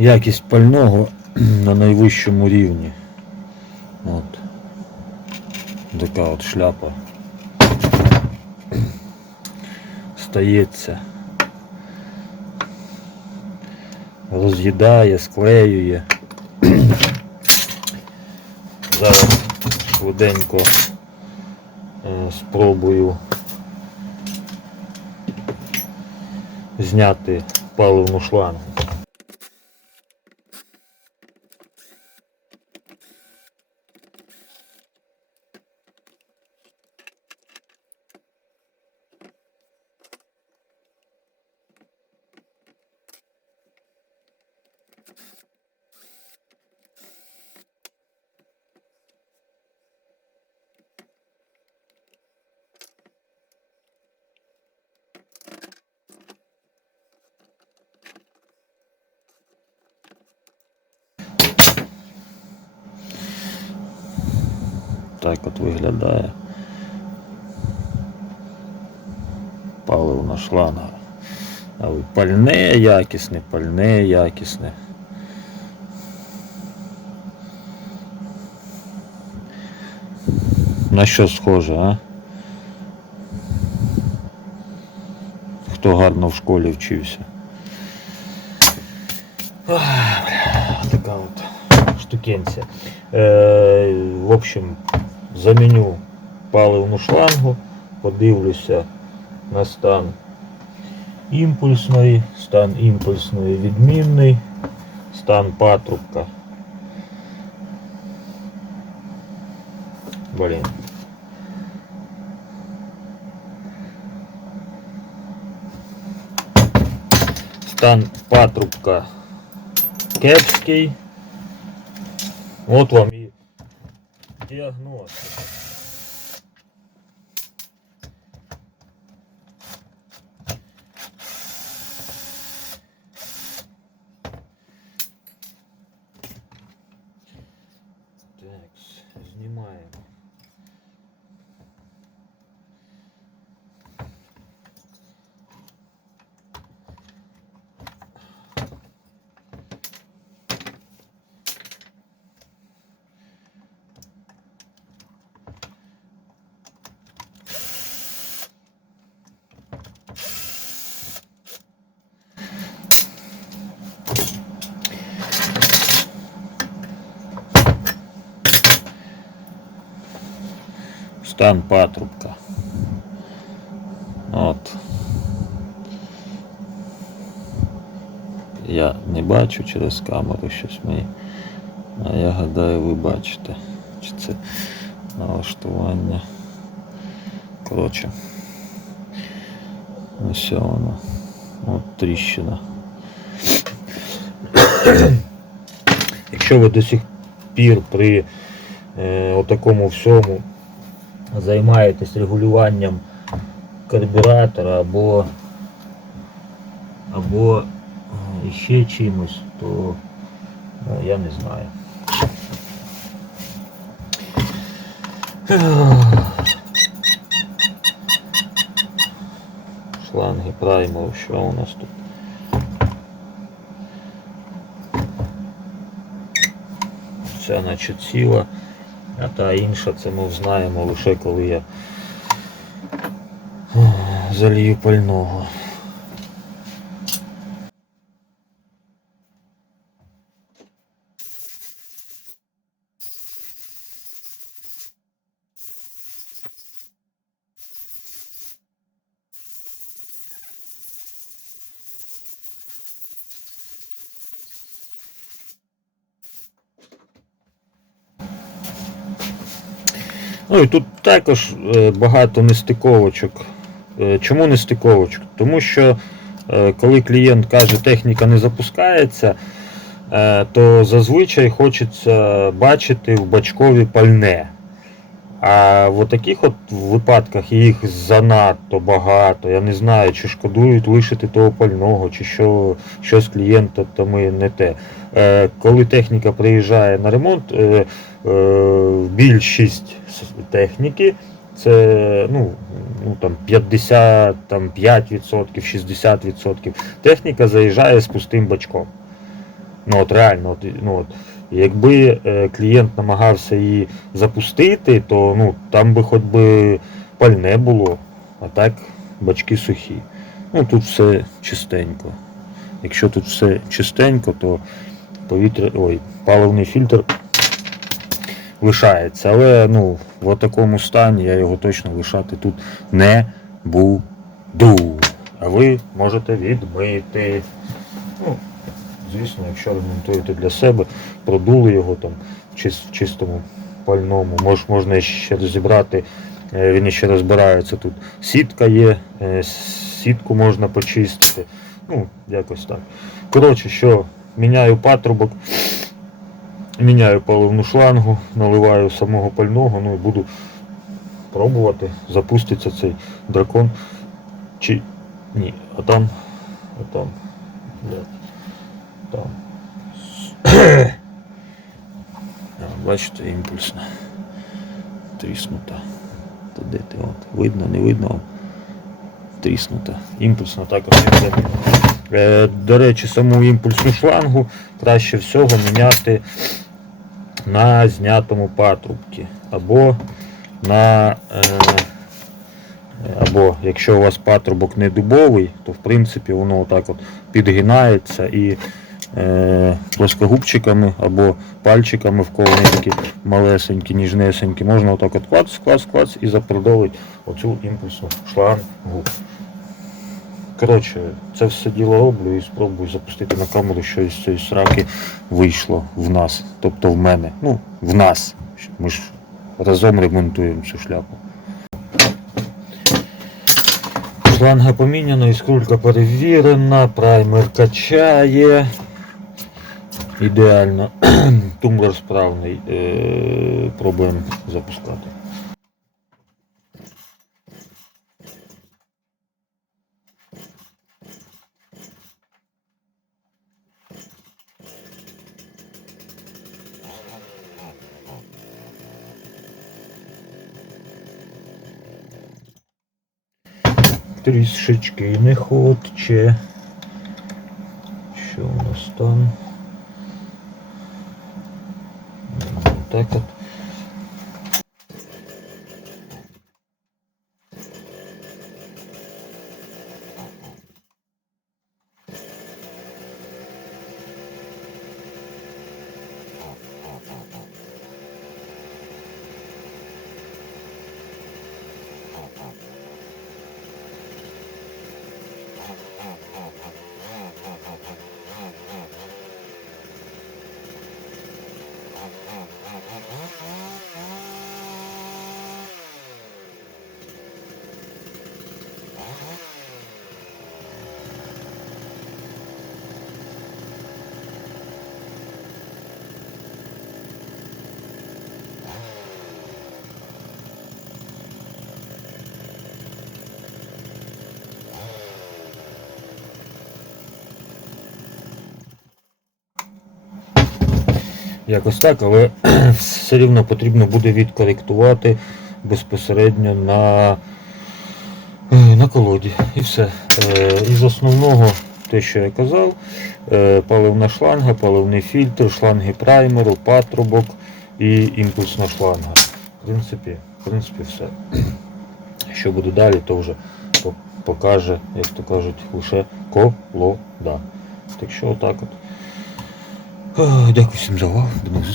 Якість пального на найвищому рівні. От. Така от шляпа. Стається. Роз'їдає, склеює. Зараз швиденько е, спробую зняти паливну шлангу. Так от виглядає паливна шланга. Але пальне якісне, пальне якісне. На що схоже, а? Хто гарно в школі вчився. Ах, Така от штукенція. Е, в общем, заміню паливну шлангу, подивлюся на стан імпульсної, стан імпульсної відмінний, стан патрубка. Блін. Стан патрубка кепський. От вам діагностика. Так, знімаємо. Стан патрубка. От. Я не бачу через камеру щось мені. А я гадаю, ви бачите. Чи це налаштування. Коротше. Ось воно. От тріщина. Якщо ви до сих пір при е, отакому всьому займаєтесь регулюванням карбюратора або або е, ще чимось, то е, я не знаю. Шланги праймов, що у нас тут? Ця наче ціла. А та інша це ми знаємо лише коли я залію пального. Ну і тут також е, багато нестиковочок. Е, Чому нестиковочок? Тому що е, коли клієнт каже, техніка не запускається, то зазвичай хочеться бачити в бачкові пальне. А в таких от випадках їх занадто багато. Я не знаю, чи шкодують лишити того пального, чи що, що з клієнтами не те. Е, коли техніка приїжджає на ремонт, е, е, більшість техніки це ну, ну, там 50, там 5%, 60%. Техніка заїжджає з пустим бачком. Ну от реально, от, ну, от, якби е, клієнт намагався її запустити, то ну, там би хоч би пальне було, а так бачки сухі. Ну тут все чистенько. Якщо тут все чистенько, то повітря. Ой, паливний фільтр лишається. Але ну, в такому стані я його точно лишати тут не буду. А ви можете відмити. Ну, звісно, якщо ремонтуєте для себе, продули його там в чистому пальному. Мож, можна ще розібрати, е, він ще розбирається тут. Сітка є, е, сітку можна почистити. Ну, якось так. Коротше, що, міняю патрубок, міняю паливну шлангу, наливаю самого пального, ну і буду пробувати, запуститься цей дракон. Чи ні, а там, а там, блядь, там. А, бачите, імпульсна. Тріснута. Та де ти от? Видно, не видно. Тріснута. Імпульсна також. Е, До речі, саму імпульсну шлангу краще всього міняти на знятому патрубці. Або на. Е, або якщо у вас патрубок не дубовий, то в принципі воно отак от підгинається і плоскогубчиками або пальчиками, в кого малесенькі, ніжнесенькі, можна отак от клац, клац, клац і запродовити оцю імпульсну шлангу. Коротше, це все діло роблю і спробую запустити на камеру, що із цієї сраки вийшло в нас. Тобто в мене. Ну, в нас. Ми ж разом ремонтуємо цю шляпу. Шланга поміняна, іскрулька перевірена, праймер качає. Ідеально. Тумблер справний. Е, пробуємо запускати. Трішечки не хоче. Що у нас там? Ну, Так Якось так, але все рівно потрібно буде відкоректувати безпосередньо на, на колоді. І все. Е, Із основного, те, що я казав, е, паливна шланга, паливний фільтр, шланги праймеру, патрубок і імпульсна шланга. В принципі, в принципі, все. Що буде далі, то вже покаже, як то кажуть, лише колода. Так що отак от. Dek mislim za ovo, da mogu